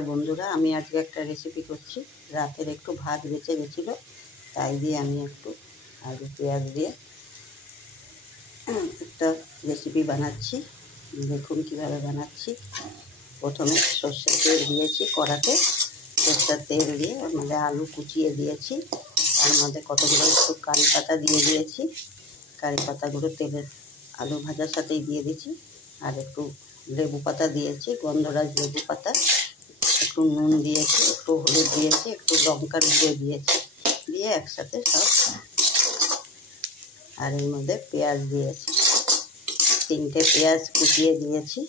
বন্ধুরা, আমি আজকে একটা রেসিপি করছি। রাতের একটু ভাত বেঁচে গেছিলো, তাই দিয়ে আমি একটু আলু পেঁয়াজ দিয়ে একটা রেসিপি বানাচ্ছি। দেখুন কিভাবে বানাচ্ছি। প্রথমে সর্ষের তেল দিয়েছি কড়াতে। সর্ষের তেল দিয়ে ওর মধ্যে আলু কুচিয়ে দিয়েছি। তার মধ্যে কতগুলো একটু কারি পাতা দিয়ে দিয়েছি। কারি পাতাগুলো তেলের আলু ভাজার সাথেই দিয়ে দিয়েছি। আর একটু লেবু পাতা দিয়েছি, গন্ধরাজ লেবু পাতা। একটু নুন দিয়েছি, একটু হলুদ দিয়েছি, একটু লঙ্কার গুঁড়ো দিয়েছি, দিয়ে একসাথে সব। আর এর মধ্যে পেঁয়াজ দিয়েছি, 3টে পেঁয়াজ কুচিয়ে দিয়েছি,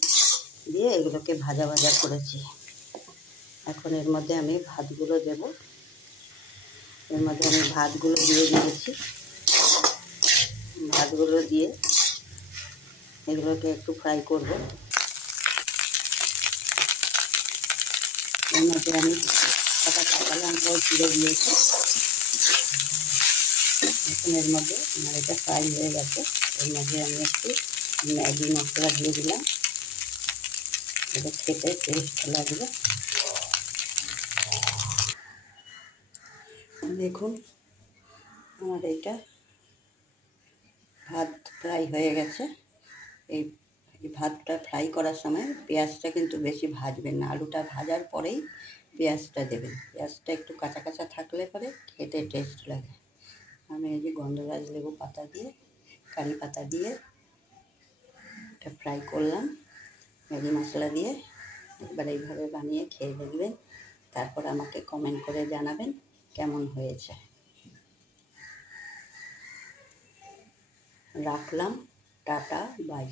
দিয়ে এগুলোকে ভাজা ভাজা করেছি। এখন এর মধ্যে আমি ভাতগুলো দেব। এর মধ্যে আমি ভাতগুলো দিয়ে দিয়েছি। ভাতগুলো দিয়ে এগুলোকে একটু ফ্রাই করব। এর মধ্যে আমি কাঁচা লঙ্কাও চিড়ে দিয়েছি। এখন এর মধ্যে আমার এটা ফ্রাই হয়ে গেছে। এর মধ্যে আমি একটু ম্যাগি মশলা দিয়ে দিলাম, এটা খেতে টেস্ট লাগবে। দেখুন আমার এইটা ভাত ফ্রাই হয়ে গেছে। এই ভাতটা ফ্রাই করার সময় পেঁয়াজটা কিন্তু বেশি ভাজবেন না, আলুটা ভাজার পরেই পেঁয়াজটা দেবেন। পেঁয়াজটা একটু কাঁচা কাঁচা থাকলে পরে খেতে টেস্ট লাগে। আমি এই যে গন্ধরাজ লেবু পাতা দিয়ে, কারি পাতা দিয়ে এটা ফ্রাই করলাম ম্যাগি মশলা দিয়ে। একবার এইভাবে বানিয়ে খেয়ে দেখবেন, তারপর আমাকে কমেন্ট করে জানাবেন কেমন হয়েছে। রাখলাম, টাটা, বাই।